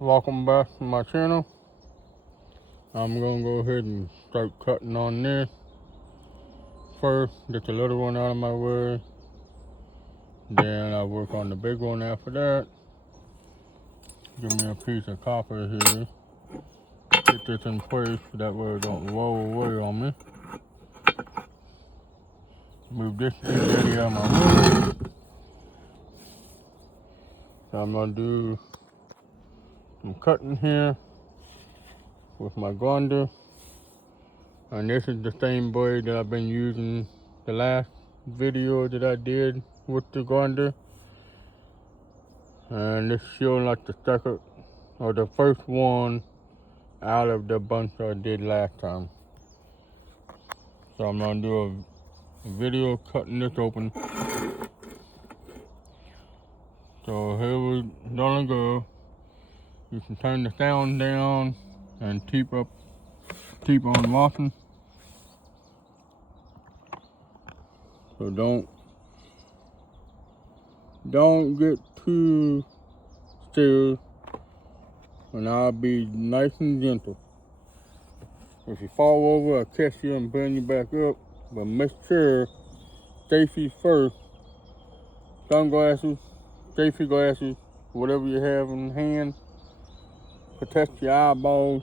Welcome back to my channel. I'm gonna go ahead and start cutting on this. First, get the little one out of my way. Then I'll work on the big one after that. Give me a piece of copper here. Get this in place so that way it don't roll away on me. Move this big daddy out of my way. So I'm gonna do some cutting here with my grinder. And this is the same blade that I've been using the last video that I did with the grinder. And it's showing like the second or the first one out of the bunch I did last time. So I'm gonna do a video cutting this open. So here we're gonna go. You can turn the sound down and keep on watching. So don't get too still, and I'll be nice and gentle. If you fall over, I'll catch you and bring you back up. But make sure safety first. Sunglasses, safety glasses, whatever you have in hand. Protect your eyeballs.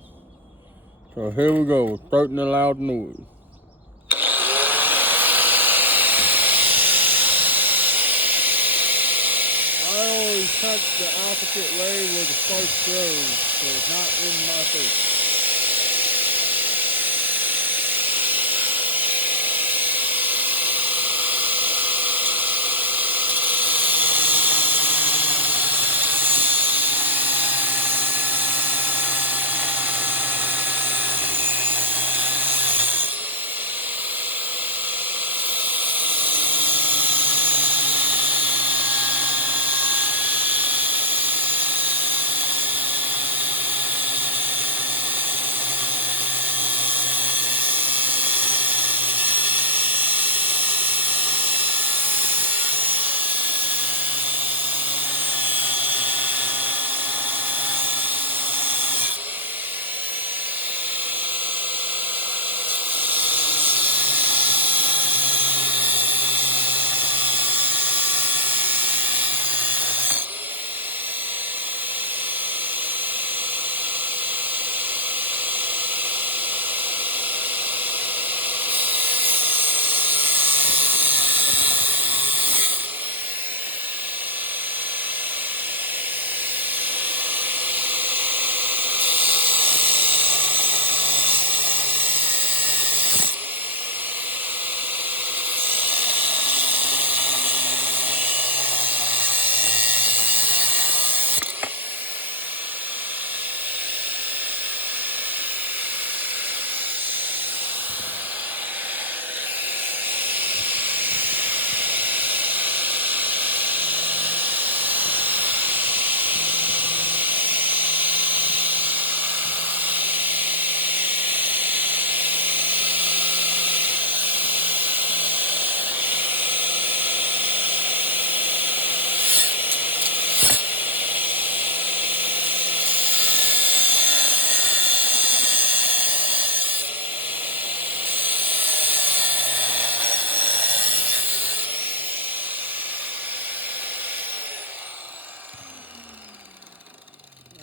So here we go, starting a loud noise. I always cut the opposite way where the spark goes, so it's not in my face.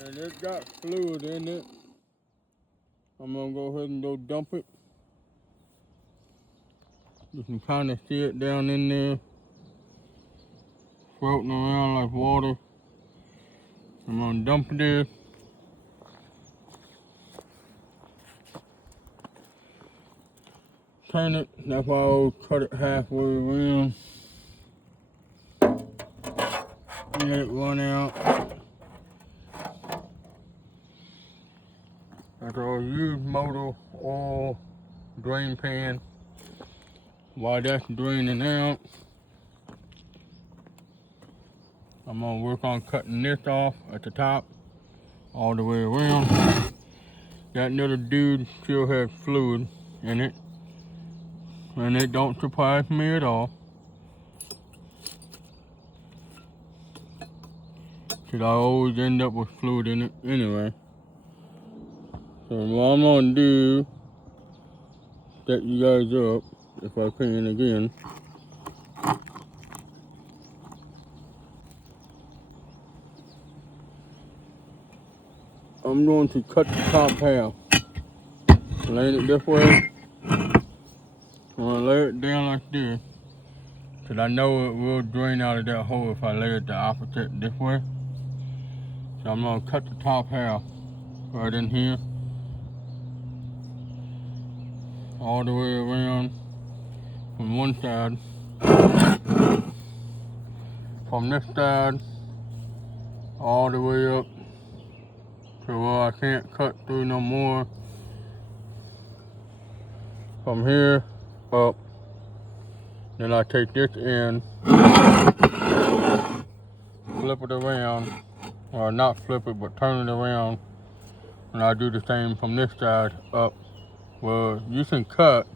And it got fluid in it. I'm gonna go ahead and go dump it. You can kind of see it down in there, floating around like water. I'm gonna dump this. Turn it, that's why I always cut it halfway around. Let it run out. That's our used motor oil drain pan. While that's draining out, I'm gonna work on cutting this off at the top, all the way around. That little dude still has fluid in it, and it don't surprise me at all. Cause I always end up with fluid in it anyway. So what I'm gonna do, set you guys up, if I can again. I'm going to cut the top half. Laying it this way. I'm gonna lay it down like this. Cause I know it will drain out of that hole if I lay it the opposite this way. So I'm gonna cut the top half right in here. All the way around from one side. From this side, all the way up to where I can't cut through no more. From here up, then I take this end, flip it around, or not flip it, but turn it around, and I do the same from this side up. Well, you can cut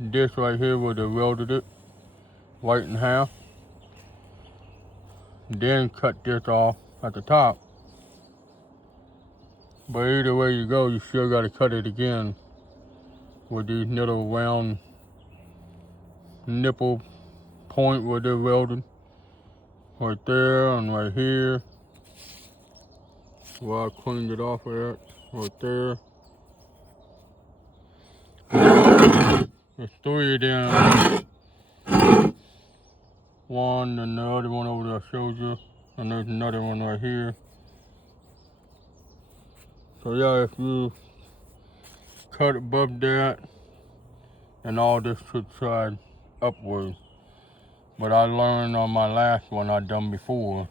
this right here where they welded it, right in half, then cut this off at the top. But either way you go, you still gotta cut it again with these little round nipple point where they're welded. Right there and right here. Where I cleaned it off at, right there. There's 3 of them. One and the other one over there I showed you. And there's another one right here. So yeah, if you cut above that, and all this should slide upward. But I learned on my last one I done before,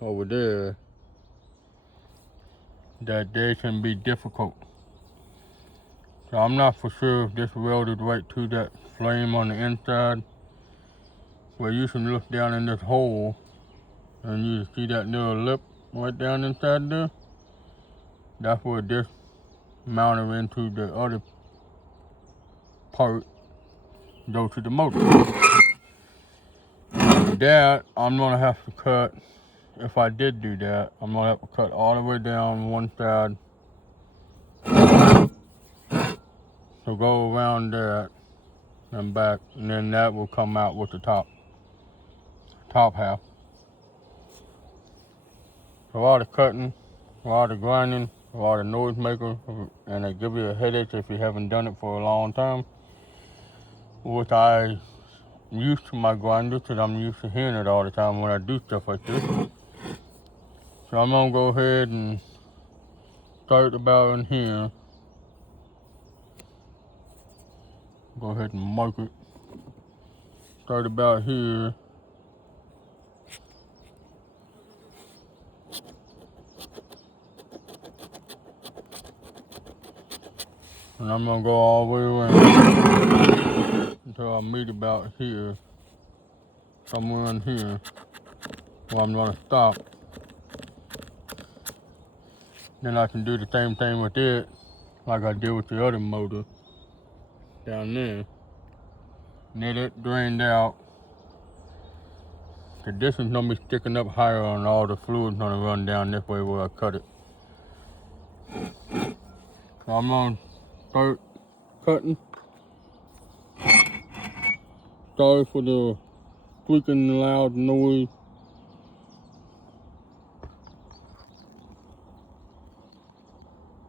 over there, that they can be difficult. So I'm not for sure if this welded right to that flame on the inside, where you can look down in this hole and you see that little lip right down inside there. That's where this mounted into the other part go to the motor. That I'm gonna have to cut. If I did do that, I'm gonna have to cut all the way down one side. So go around that and back, and then that will come out with the top half. So all the cutting, all the grinding, all the noise maker, and it give you a headache if you haven't done it for a long time, which I used to my grinder because I'm used to hearing it all the time when I do stuff like this. So I'm gonna go ahead and start about in here. Go ahead and mark it. Start about here. And I'm gonna go all the way around until I meet about here. Somewhere in here where I'm gonna stop. Then I can do the same thing with it like I did with the other motor down there. Let it drained out. Cause this is gonna be sticking up higher and all the fluid's gonna run down this way where I cut it. So I'm gonna start cutting. Sorry for the squeaking loud noise.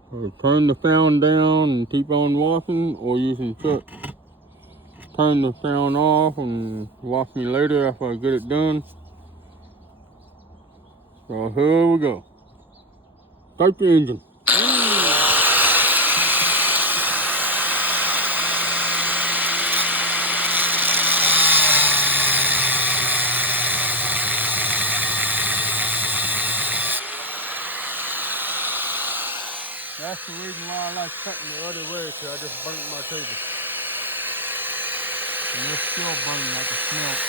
So turn the sound down and keep on washing, or you can turn the sound off and wash me later after I get it done. So here we go. Start the engine. That's the reason why I like cutting the other way, because I just burnt my table. And it's still burning like a smelt.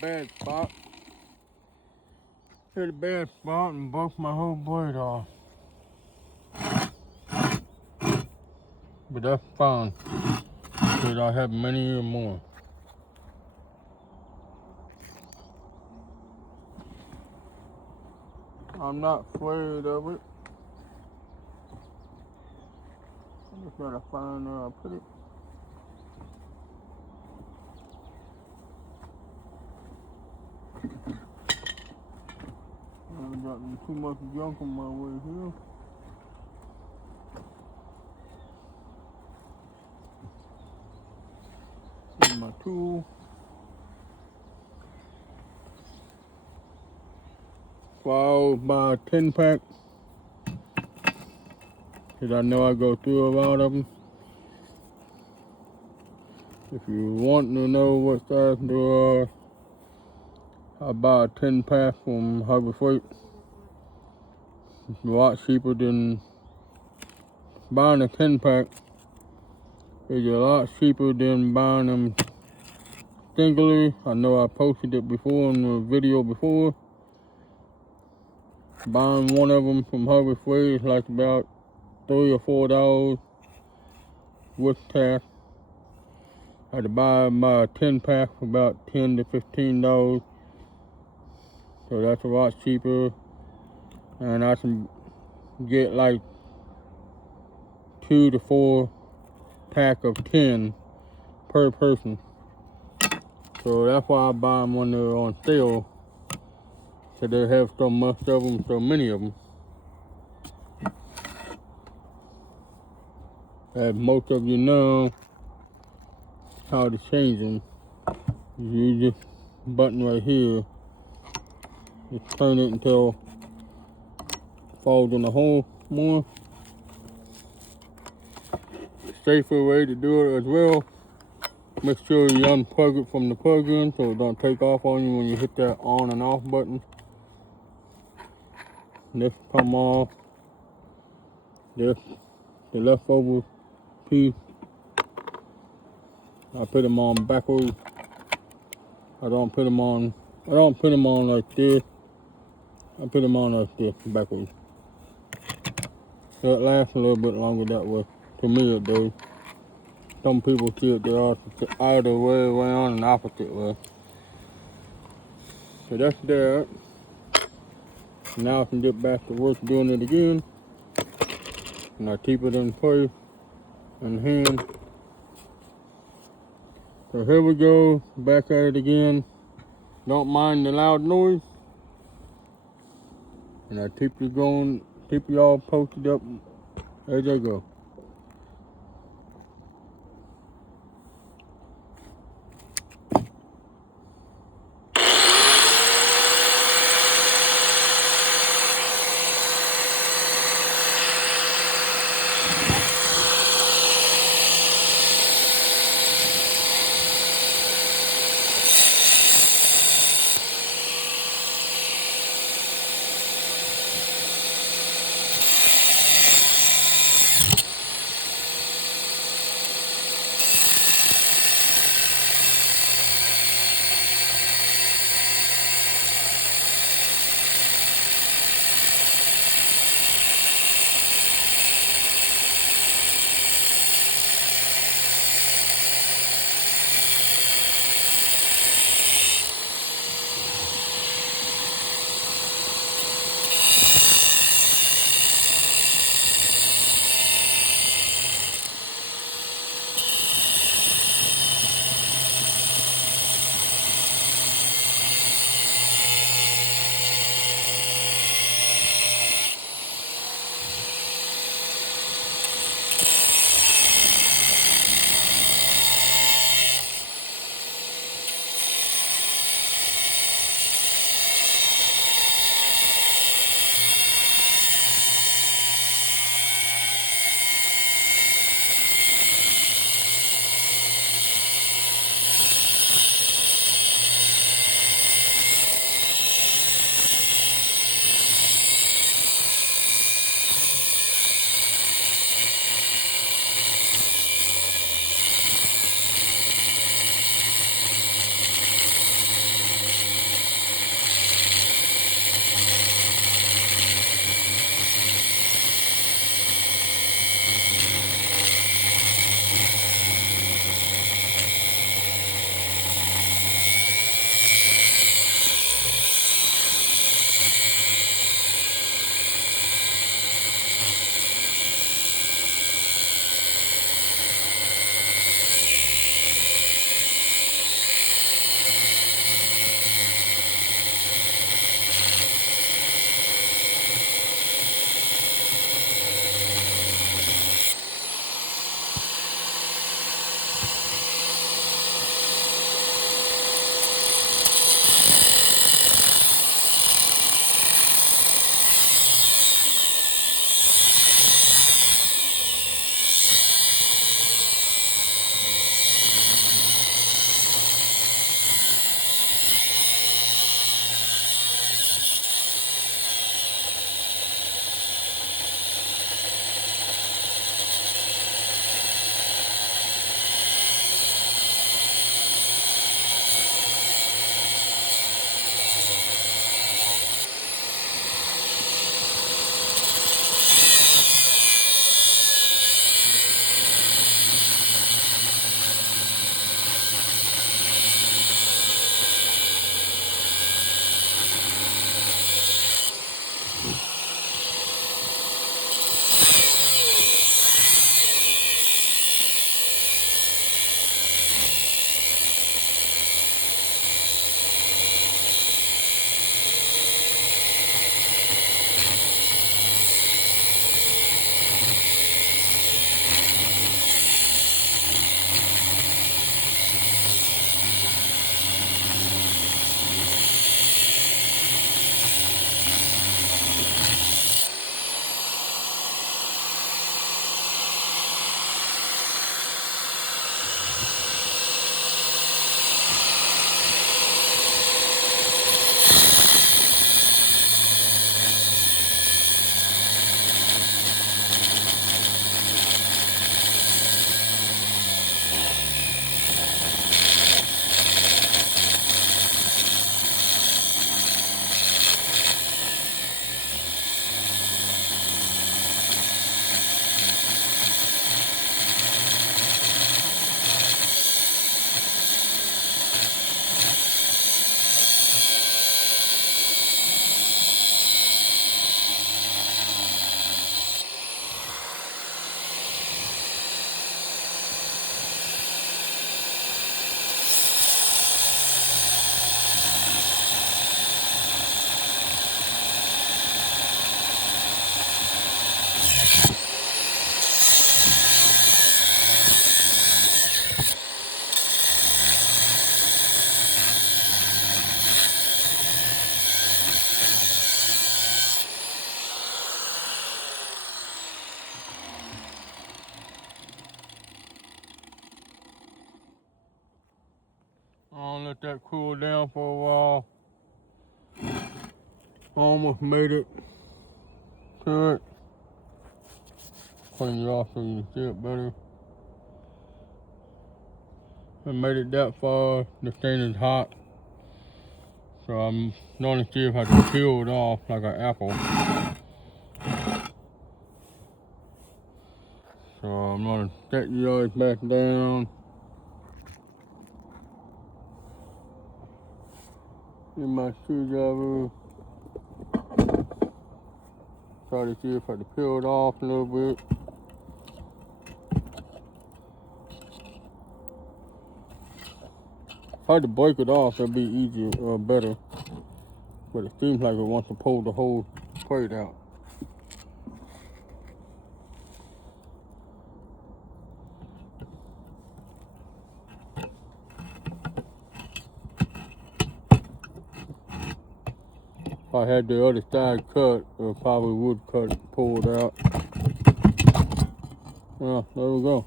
bad spot. Hit a bad spot and broke my whole blade off. But that's fine, because I have many more. I'm not afraid of it. I just gotta find where I put it. I've gotten too much junk on my way here. Here's my tool. Followed by a 10-pack. Because I know I go through a lot of them. If you want to know what size they are, I buy a 10-pack from Harbor Freight. It's a lot cheaper than buying a 10-pack. It's a lot cheaper than buying them singly. I know I posted it before in the video before. Buying one of them from Harbor Freight is like about $3 or $4 with tax. I had to buy my 10-pack for about $10 to $15. So that's a lot cheaper. And I can get like 2 to 4 pack of 10 per person. So that's why I buy them when they're on sale. So they have so much of them, so many of them. As most of you know how to change them. You use this button right here. Just turn it until it falls in the hole more. Safer way to do it as well. Make sure you unplug it from the plug-in so it don't take off on you when you hit that on and off button. This come off. This, the leftover piece. I put them on backwards. I don't put them on like this. I put them on like this, backwards. So it lasts a little bit longer that way. To me it does. Some people see it the other way around and opposite way. So that's that. Now I can get back to work doing it again. And I keep it in place in hand. So here we go, back at it again. Don't mind the loud noise. And I keep you going, keep you all posted up as I go. let that cool down for a while. Almost made it to it. Clean it off so you can see it better. I made it that far. The thing is hot. So I'm going to see if I can peel it off like an apple. So I'm going to set yours back down. In my screwdriver. Try to see if I can peel it off a little bit. If I had to break it off, it'd be easier or better. But it seems like it wants to pull the whole plate out. If I had the other side cut, it probably would pull it out. Yeah, there we go.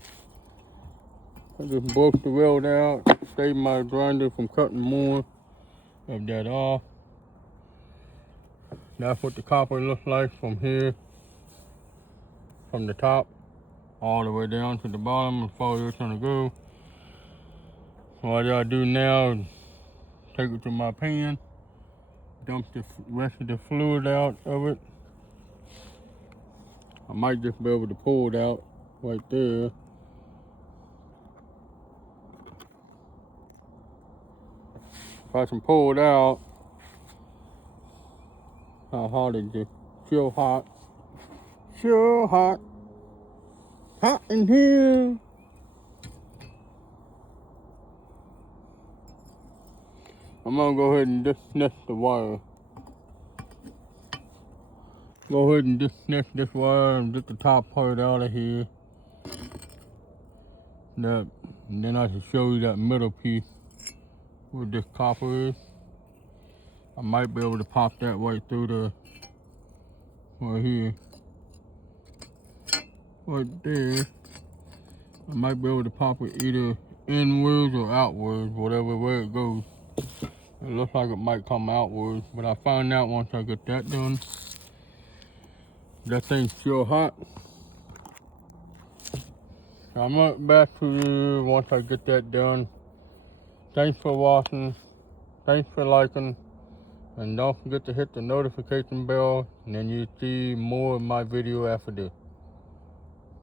I just broke the weld out, saved my grinder from cutting more of that off. That's what the copper looks like from here, from the top, all the way down to the bottom as far as it's gonna go. What I gotta do now is take it to my pan, dump the rest of the fluid out of it. I might just be able to pull it out right there. If I can pull it out, how hot is it? Still hot. Still hot. Hot in here. I'm gonna go ahead and disconnect the wire. Go ahead and disconnect this wire and get the top part out of here. And then I can show you that middle piece where this copper is. I might be able to pop that right through the, right here. Right there. I might be able to pop it either inwards or outwards, whatever way it goes. It looks like it might come outwards, but I'll find out once I get that done. That thing's still hot. So I'm up back to you once I get that done. Thanks for watching. Thanks for liking. And don't forget to hit the notification bell, and then you see more of my video after this.